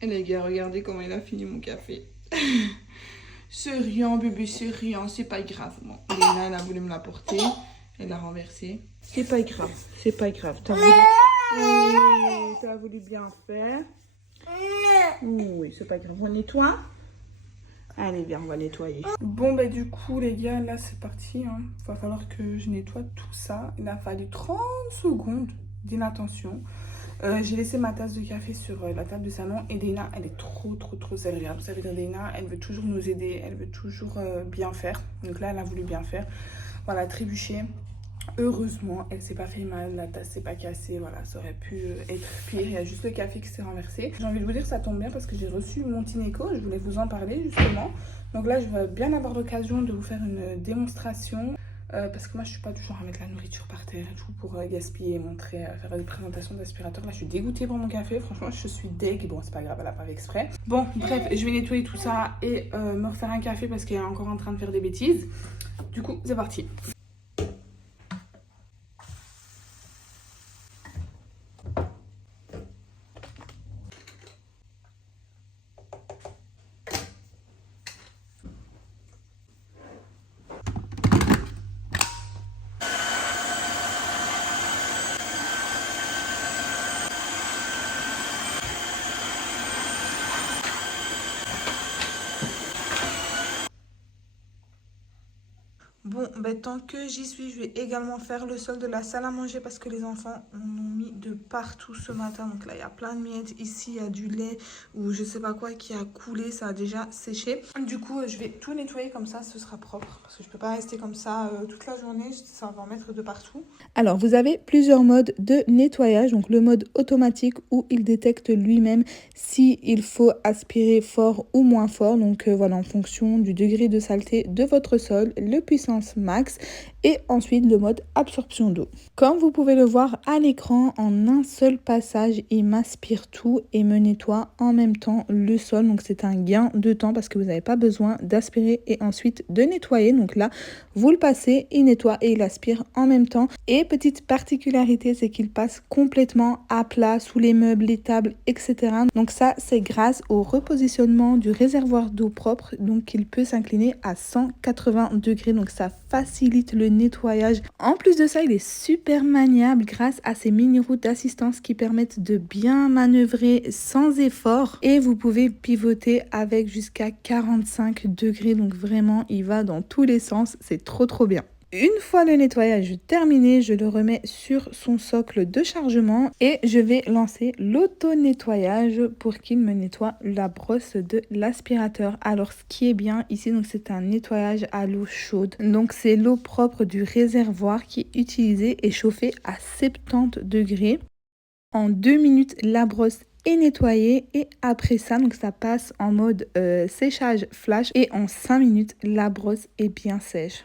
Et les gars, regardez comment il a fini mon café. C'est rien, bébé, c'est rien, c'est pas grave. Bon, Léna, elle a voulu me l'apporter. Elle l'a renversé. C'est pas grave, c'est pas grave. T'as voulu... Oui, t'as voulu bien faire. Oui, c'est pas grave. On nettoie. Allez, viens, on va nettoyer. Bon, bah du coup, les gars, là, c'est parti. Hein. Va falloir que je nettoie tout ça. Il a fallu 30 secondes d'inattention. J'ai laissé ma tasse de café sur la table du salon et Dana, elle est trop serviable. Ça veut dire Dana, elle veut toujours nous aider, elle veut toujours bien faire. Donc là, elle a voulu bien faire. Voilà, trébucher. Heureusement, elle s'est pas fait mal, la tasse s'est pas cassée, voilà, ça aurait pu être pire. Il y a juste le café qui s'est renversé. J'ai envie de vous dire, ça tombe bien parce que j'ai reçu mon Tineco, je voulais vous en parler justement. Donc là, je vais bien avoir l'occasion de vous faire une démonstration. Parce que moi je suis pas du genre à mettre la nourriture par terre et tout pour gaspiller, montrer, faire des présentations d'aspirateur. Là je suis dégoûtée pour mon café, franchement je suis deg. Bon c'est pas grave, elle a pas fait exprès. Bon bref, je vais nettoyer tout ça et me refaire un café parce qu'elle est encore en train de faire des bêtises. Du coup c'est parti. Bon, ben, tant que j'y suis, je vais également faire le sol de la salle à manger parce que les enfants en ont mis de partout ce matin. Donc là, il y a plein de miettes. Ici, il y a du lait ou je sais pas quoi qui a coulé, ça a déjà séché. Du coup, je vais tout nettoyer comme ça, ce sera propre. Parce que je peux pas rester comme ça toute la journée, ça va en mettre de partout. Alors, vous avez plusieurs modes de nettoyage. Donc, le mode automatique où il détecte lui-même s'il faut aspirer fort ou moins fort. Donc, voilà, en fonction du degré de saleté de votre sol, le puissance max et ensuite le mode absorption d'eau. Comme vous pouvez le voir à l'écran, en un seul passage, il m'aspire tout et me nettoie en même temps le sol. Donc c'est un gain de temps parce que vous n'avez pas besoin d'aspirer et ensuite de nettoyer. Donc là, vous le passez, il nettoie et il aspire en même temps. Et petite particularité, c'est qu'il passe complètement à plat sous les meubles, les tables, etc. Donc ça, c'est grâce au repositionnement du réservoir d'eau propre. Donc il peut s'incliner à 180 degrés. Donc ça facilite le nettoyage. En plus de ça, il est super maniable grâce à ces mini roues d'assistance qui permettent de bien manœuvrer sans effort. Et vous pouvez pivoter avec jusqu'à 45 degrés. Donc vraiment, il va dans tous les sens. C'est trop bien. Une fois le nettoyage terminé, je le remets sur son socle de chargement et je vais lancer l'auto-nettoyage pour qu'il me nettoie la brosse de l'aspirateur. Alors ce qui est bien ici, donc c'est un nettoyage à l'eau chaude. Donc c'est l'eau propre du réservoir qui est utilisée et chauffée à 70 degrés. En 2 minutes, la brosse est nettoyée et après ça, donc ça passe en mode séchage flash et en 5 minutes, la brosse est bien sèche.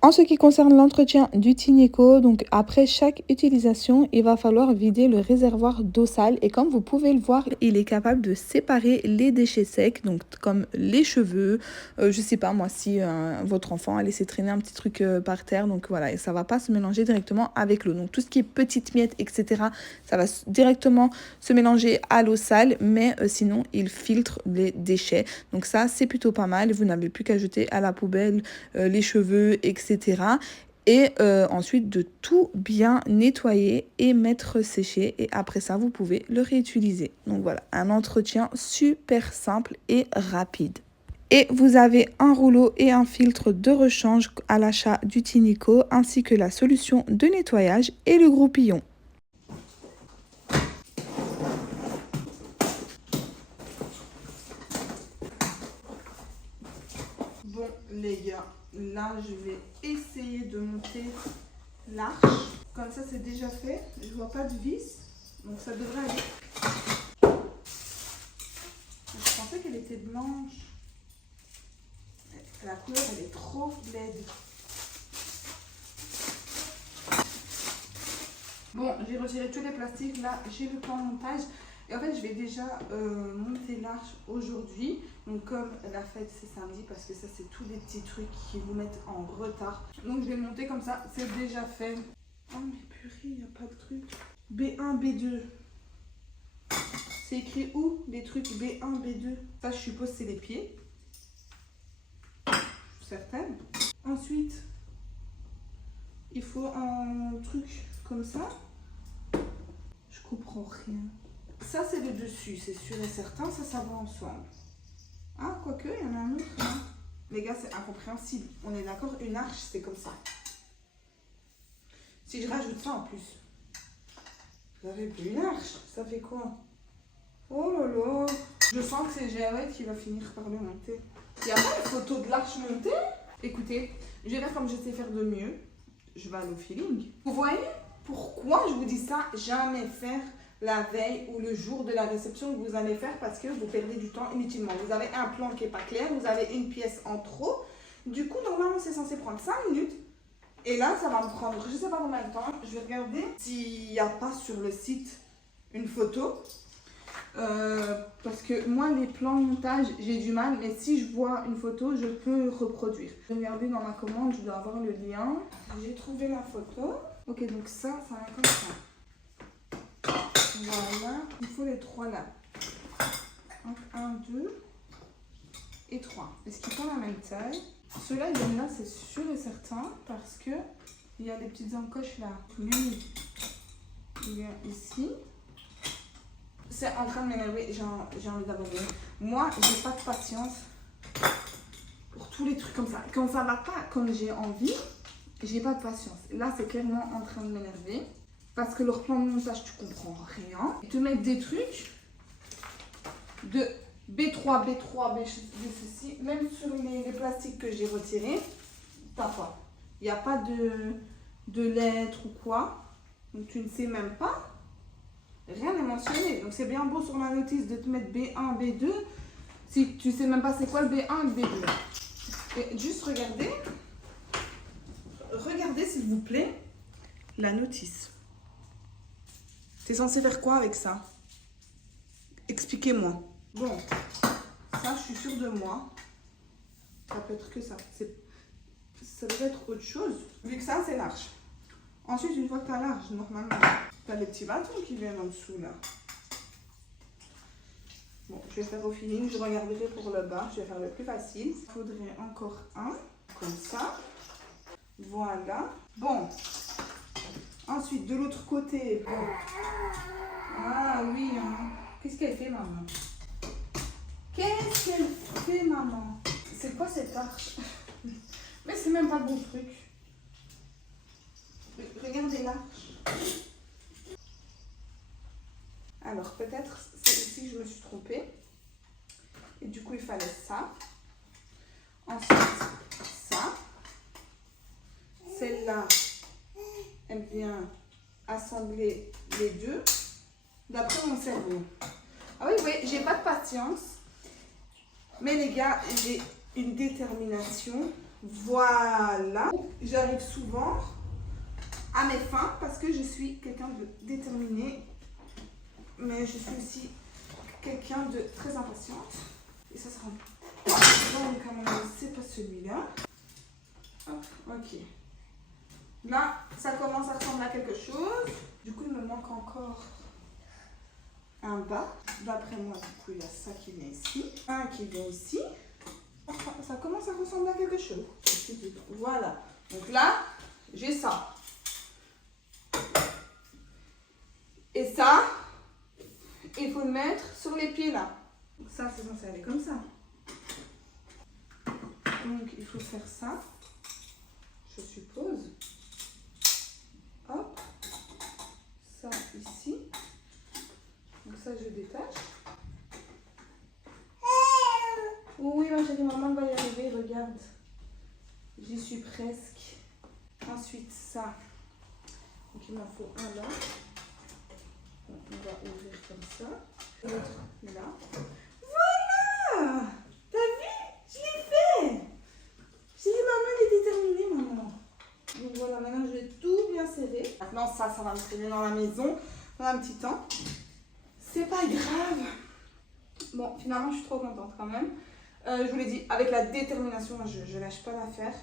En ce qui concerne l'entretien du Tineco, donc après chaque utilisation, il va falloir vider le réservoir d'eau sale et comme vous pouvez le voir, il est capable de séparer les déchets secs, donc comme les cheveux, je sais pas moi si votre enfant a laissé traîner un petit truc par terre, donc voilà, et ça va pas se mélanger directement avec l'eau. Donc tout ce qui est petites miettes, etc., ça va directement se mélanger à l'eau sale, mais sinon il filtre les déchets. Donc ça c'est plutôt pas mal, vous n'avez plus qu'à jeter à la poubelle les cheveux, etc. Et ensuite de tout bien nettoyer et mettre sécher et après ça vous pouvez le réutiliser. Donc voilà, un entretien super simple et rapide. Et vous avez un rouleau et un filtre de rechange à l'achat du Tineco ainsi que la solution de nettoyage et le groupillon. Bon les gars, là je vais essayer de monter l'arche. Comme ça c'est déjà fait, je vois pas de vis, donc ça devrait aller. Je pensais qu'elle était blanche. La couleur elle est trop laide. Bon, j'ai retiré tous les plastiques, là j'ai le plan de montage. Et en fait, je vais déjà monter l'arche aujourd'hui. Donc, comme la fête, c'est samedi, parce que ça, c'est tous les petits trucs qui vous mettent en retard. Donc, je vais le monter comme ça, c'est déjà fait. Oh, mais purée, il n'y a pas de truc. B1, B2. C'est écrit où les trucs B1, B2? Ça, je suppose, c'est les pieds. Certaines. Ensuite, il faut un truc comme ça. Je comprends rien. Ça, c'est le dessus, c'est sûr et certain. Ça va ensemble. Ah, quoique, il y en a un autre. Hein. Les gars, c'est incompréhensible. On est d'accord, une arche, c'est comme ça. Si je rajoute ça en plus, ça fait plus une arche. Ça fait quoi? Oh là là. Je sens que c'est Jared qui va finir par le monter. Il n'y a pas une photo de l'arche montée? Écoutez, je vais faire comme je sais faire de mieux. Je vais aller au feeling. Vous voyez pourquoi je vous dis ça? Jamais faire la veille ou le jour de la réception que vous allez faire parce que vous perdez du temps inutilement. Vous avez un plan qui n'est pas clair, vous avez une pièce en trop. Du coup, normalement, c'est censé prendre 5 minutes. Et là, ça va me prendre, je ne sais pas combien de temps. Je vais regarder s'il n'y a pas sur le site une photo. Parce que moi, les plans de montage, j'ai du mal. Mais si je vois une photo, je peux reproduire. Je vais regarder dans ma commande, je dois avoir le lien. J'ai trouvé la photo. Ok, donc ça va comme ça. Voilà, il faut les 3 là. Donc 1, 2 et 3. Est-ce qu'ils font la même taille? Ceux-là, il y en a, c'est sûr et certain, parce que il y a des petites encoches là. Lui, il vient ici. C'est en train de m'énerver, j'ai envie d'abandonner. Moi, j'ai pas de patience pour tous les trucs comme ça. Quand ça va pas comme j'ai envie, j'ai pas de patience. Là, c'est clairement en train de m'énerver. Parce que leur plan de montage, tu comprends rien. Ils te mettent des trucs de B3, B3, B ceci. Même sur les plastiques que j'ai retirés, t'as pas. Il n'y a pas de lettres ou quoi. Donc tu ne sais même pas. Rien n'est mentionné. Donc c'est bien beau sur la notice de te mettre B1, B2. Si tu sais même pas c'est quoi le B1 et le B2. Et juste regardez. Regardez s'il vous plaît la notice. T'es censé faire quoi avec ça? Expliquez-moi. Bon, ça je suis sûre de moi. Ça peut être que ça. Ça devrait être autre chose. Vu que ça c'est large. Ensuite, une fois que tu as large, normalement, tu as les petits bâtons qui viennent en dessous là. Bon, je vais faire au feeling. Je regarderai pour le bas. Je vais faire le plus facile. Il faudrait encore un. Comme ça. Voilà. Bon. Ensuite, de l'autre côté. Bon. Ah oui. Hein. Qu'est-ce qu'elle fait, maman? Qu'est-ce qu'elle fait, maman? C'est quoi cette arche? Mais c'est même pas le bon truc. Regardez l'arche. Alors, peut-être c'est ici que je me suis trompée. Et du coup, il fallait ça. Ensuite, ça. Celle-là, elle vient assembler les deux. D'après mon cerveau. Ah oui, oui, j'ai pas de patience. Mais les gars, j'ai une détermination. Voilà. J'arrive souvent à mes fins parce que je suis quelqu'un de déterminé. Mais je suis aussi quelqu'un de très impatiente. Et ça sera donc à mon avis, c'est pas celui-là. Hop, ok. Là, ça commence à ressembler à quelque chose. Du coup, il me manque encore un bas. D'après moi, du coup, il y a ça qui vient ici. Un qui vient ici. Enfin, ça commence à ressembler à quelque chose. Voilà. Donc là, j'ai ça. Et ça, il faut le mettre sur les pieds là. Donc ça, c'est censé aller comme ça. Donc, il faut faire ça. Je suppose. Hop. Ça ici. Donc ça, je détache. Oui, ma chérie, maman va y arriver, regarde. J'y suis presque. Ensuite, ça. Donc, il m'en faut un là. Donc, on va ouvrir comme ça. L'autre là. Voilà! T'as vu? Je l'ai fait! J'ai dit, maman, elle est déterminée, maman. Donc voilà, maintenant, je vais tout bien serrer. Maintenant, ça va me traîner dans la maison pendant un petit temps. C'est pas grave. Bon, finalement, je suis trop contente quand même. Je vous l'ai dit, avec la détermination, je lâche pas l'affaire.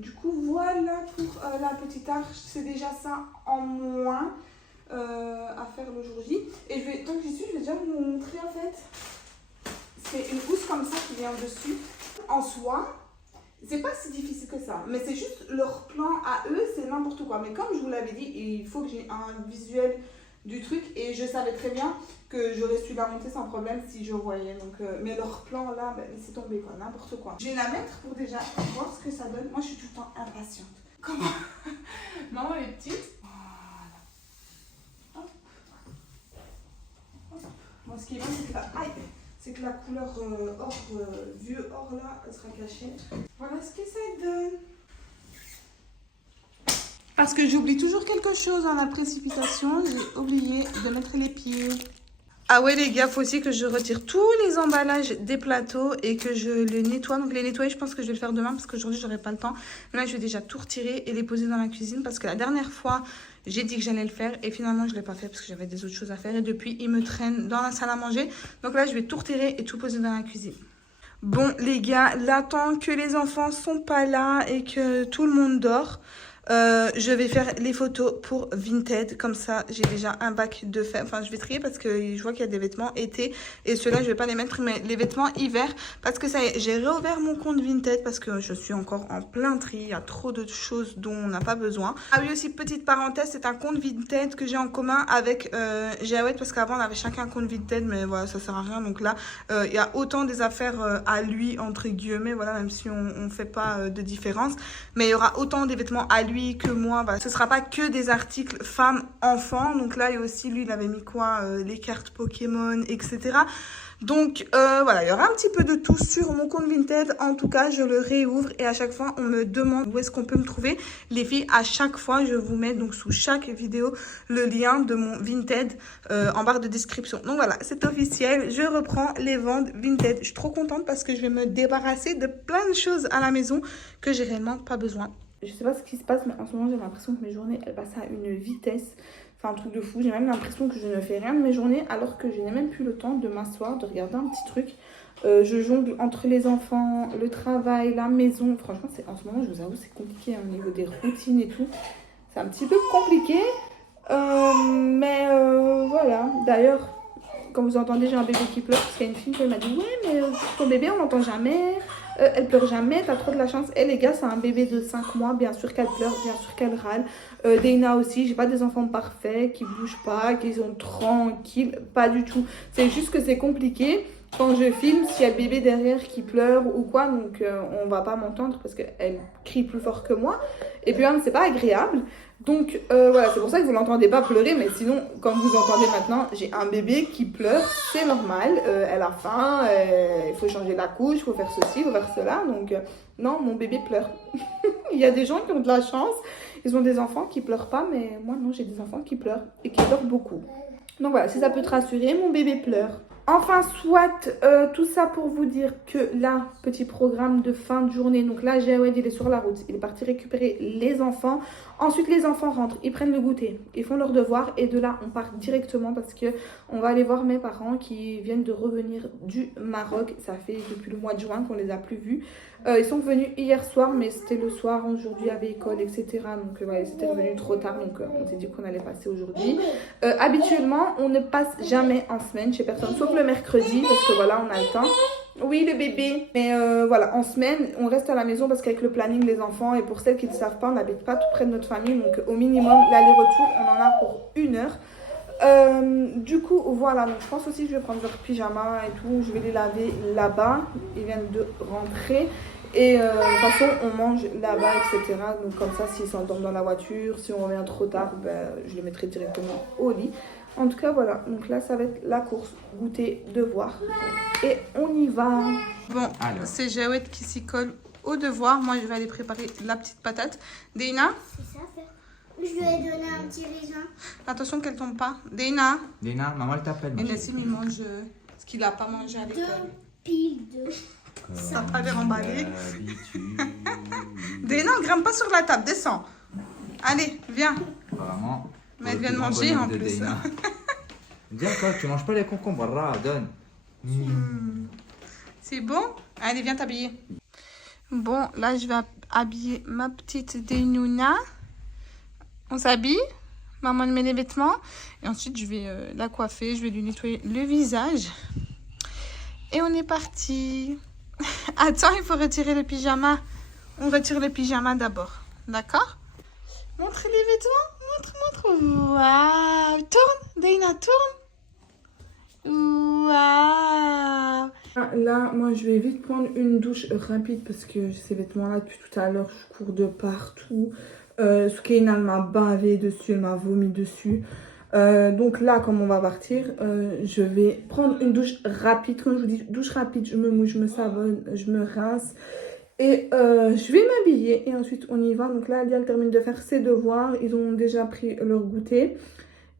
Du coup, voilà pour la petite arche. C'est déjà ça en moins. à faire le jour J. Et tant que j'y suis, je vais déjà vous montrer en fait. C'est une housse comme ça qui vient dessus. En soi, c'est pas si difficile que ça. Mais c'est juste leur plan à eux, c'est n'importe quoi. Mais comme je vous l'avais dit, il faut que j'ai un visuel du truc. Et je savais très bien que j'aurais su la monter sans problème si je voyais. Donc, mais leur plan là, ben, c'est tombé quoi, n'importe quoi. Je vais la mettre pour déjà voir ce que ça donne. Moi, je suis tout le temps impatiente. Comment maman est petite. Voilà. Hop. Hop. Bon, ce qui est bien, c'est que c'est que la couleur or, vieux or là, elle sera cachée. Voilà ce que ça donne. Parce que j'oublie toujours quelque chose dans la précipitation, j'ai oublié de mettre les pieds. Ah ouais les gars, faut aussi que je retire tous les emballages des plateaux et que je les nettoie. Donc les nettoyer, je pense que je vais le faire demain parce qu'aujourd'hui j'aurai pas le temps. Mais là je vais déjà tout retirer et les poser dans la cuisine parce que la dernière fois j'ai dit que j'allais le faire et finalement je l'ai pas fait parce que j'avais des autres choses à faire et depuis ils me traînent dans la salle à manger. Donc là je vais tout retirer et tout poser dans la cuisine. Bon les gars, là tant que les enfants sont pas là et que tout le monde dort, je vais faire les photos pour Vinted, comme ça j'ai déjà un bac de fait. Enfin je vais trier parce que je vois qu'il y a des vêtements été et ceux-là je vais pas les mettre, mais les vêtements hiver parce que ça y est, j'ai réouvert mon compte Vinted parce que je suis encore en plein tri, il y a trop de choses dont on n'a pas besoin. Ah oui aussi, petite parenthèse, c'est un compte Vinted que j'ai en commun avec Jawed parce qu'avant on avait chacun un compte Vinted, mais voilà ça sert à rien. Donc là il y a autant des affaires à lui entre guillemets, voilà, même si on fait pas de différence, mais il y aura autant des vêtements à lui que moi. Bah, ce sera pas que des articles femmes enfants, donc là et aussi lui il avait mis quoi, les cartes Pokémon etc. Donc voilà, il y aura un petit peu de tout sur mon compte Vinted. En tout cas je le réouvre et à chaque fois on me demande où est-ce qu'on peut me trouver. Les filles, à chaque fois je vous mets donc sous chaque vidéo le lien de mon Vinted en barre de description. Donc voilà, c'est officiel, je reprends les ventes Vinted. Je suis trop contente parce que je vais me débarrasser de plein de choses à la maison que j'ai réellement pas besoin. Je sais pas ce qui se passe, mais en ce moment j'ai l'impression que mes journées elles passent à une vitesse. Enfin un truc de fou, j'ai même l'impression que je ne fais rien de mes journées alors que je n'ai même plus le temps de m'asseoir, de regarder un petit truc. Je jongle entre les enfants, le travail, la maison. Franchement en ce moment je vous avoue c'est compliqué au niveau des routines et tout. C'est un petit peu compliqué. Mais voilà, d'ailleurs quand vous entendez j'ai un bébé qui pleure, parce qu'il y a une fille qui m'a dit ouais mais ton bébé on l'entend jamais. Elle pleure jamais, t'as trop de la chance. Et les gars, c'est un bébé de 5 mois, bien sûr qu'elle pleure, bien sûr qu'elle râle. Deina aussi, j'ai pas des enfants parfaits, qui bougent pas, qui sont tranquilles, pas du tout. C'est juste que c'est compliqué. Quand je filme, s'il y a le bébé derrière qui pleure ou quoi, donc on va pas m'entendre parce qu'elle crie plus fort que moi. Et puis même, c'est pas agréable. Donc voilà, c'est pour ça que vous l'entendez pas pleurer, mais sinon, comme vous entendez maintenant, j'ai un bébé qui pleure, c'est normal, elle a faim, il faut changer la couche, il faut faire ceci, il faut faire cela, donc non, mon bébé pleure. Il y a des gens qui ont de la chance, ils ont des enfants qui pleurent pas, mais moi non, j'ai des enfants qui pleurent, et qui pleurent beaucoup. Donc voilà, si ça peut te rassurer, mon bébé pleure. Enfin, soit, tout ça pour vous dire que là, petit programme de fin de journée. Donc là, Jawed, il est sur la route. Il est parti récupérer les enfants. Ensuite, les enfants rentrent, ils prennent le goûter, ils font leurs devoirs. Et de là, on part directement parce que on va aller voir mes parents qui viennent de revenir du Maroc. Ça fait depuis le mois de juin qu'on les a plus vus. Ils sont venus hier soir, mais c'était le soir. Aujourd'hui, il y avait école, etc. Donc voilà, ils étaient revenus trop tard. Donc on s'est dit qu'on allait passer aujourd'hui. Habituellement, on ne passe jamais en semaine chez personne, sauf le mercredi, parce que voilà, on a le temps. Oui, le bébé. Mais voilà, en semaine, on reste à la maison parce qu'avec le planning des enfants, et pour celles qui ne le savent pas, on n'habite pas tout près de notre famille. Donc au minimum, l'aller-retour, on en a pour 1 heure. Du coup, voilà, donc je pense aussi que je vais prendre leur pyjama et tout. Je vais les laver là-bas. Ils viennent de rentrer. Et de toute façon, on mange là-bas, etc. Donc comme ça, s'ils s'endorment dans la voiture, si on revient trop tard, ben, je les mettrai directement au lit. En tout cas, voilà. Donc là, ça va être la course, goûter, devoir. Et on y va. Bon, c'est Jawed qui s'y colle au devoir. Moi, je vais aller préparer la petite patate. Deina? C'est ça, faire. Je lui ai donné un petit raisin. Attention qu'elle tombe pas. Deina? Deina, maman elle t'appelle. Et Nassim, il mange ce qu'il n'a pas mangé à l'école. 2 piles de... Ça n'a pas l'air emballé. Deina, ne grimpe pas sur la table, descends. Allez, viens. Apparemment. Mais elle vient de manger en plus. Dis encore, tu manges pas les concombres, donne. C'est bon? Allez, viens t'habiller. Bon, là, je vais habiller ma petite Deinouna. On s'habille? Maman met les vêtements. Et ensuite, je vais la coiffer. Je vais lui nettoyer le visage. Et on est parti. Attends, il faut retirer le pyjama. On retire le pyjama d'abord. D'accord? Montre les vêtements. Montre. Waouh. Tourne. Dana, tourne. Waouh. Là, moi, je vais vite prendre une douche rapide parce que ces vêtements-là, depuis tout à l'heure, je cours de partout. Soukaina, elle m'a bavé dessus, elle m'a vomi dessus. Donc là, comme on va partir, je vais prendre une douche rapide. Comme je vous dis, douche rapide, je me mouille, je me savonne, je me rince. Et je vais m'habiller et ensuite on y va. Donc là, Alia, elle termine de faire ses devoirs. Ils ont déjà pris leur goûter.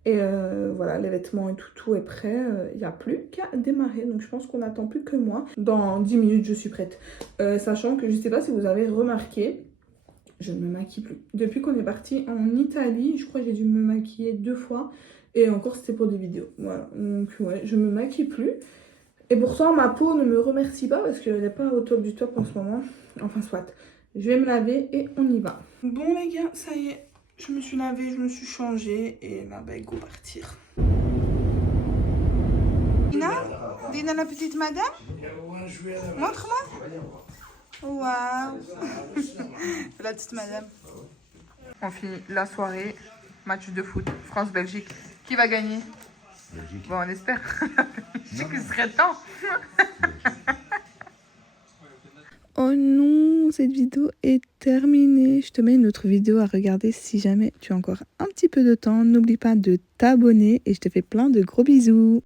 Et voilà, les vêtements et tout est prêt. Il n'y a plus qu'à démarrer. Donc je pense qu'on n'attend plus que moi. Dans 10 minutes, je suis prête. Sachant que je ne sais pas si vous avez remarqué, je ne me maquille plus. Depuis qu'on est parti en Italie, je crois que j'ai dû me maquiller 2 fois. Et encore, c'était pour des vidéos. Voilà. Donc ouais, je me maquille plus. Et pourtant, ma peau ne me remercie pas parce qu'elle n'est pas au top du top en ce moment. Enfin, soit. Je vais me laver et on y va. Bon les gars, ça y est. Je me suis lavée, je me suis changée et là, bah, go partir. Dina, la petite madame. Montre-moi. Waouh. La petite madame. On finit la soirée. Match de foot. France-Belgique. Qui va gagner? Belgique. Bon, on espère. Je sais que ce serait temps. Oh non, cette vidéo est terminée. Je te mets une autre vidéo à regarder si jamais tu as encore un petit peu de temps. N'oublie pas de t'abonner et je te fais plein de gros bisous.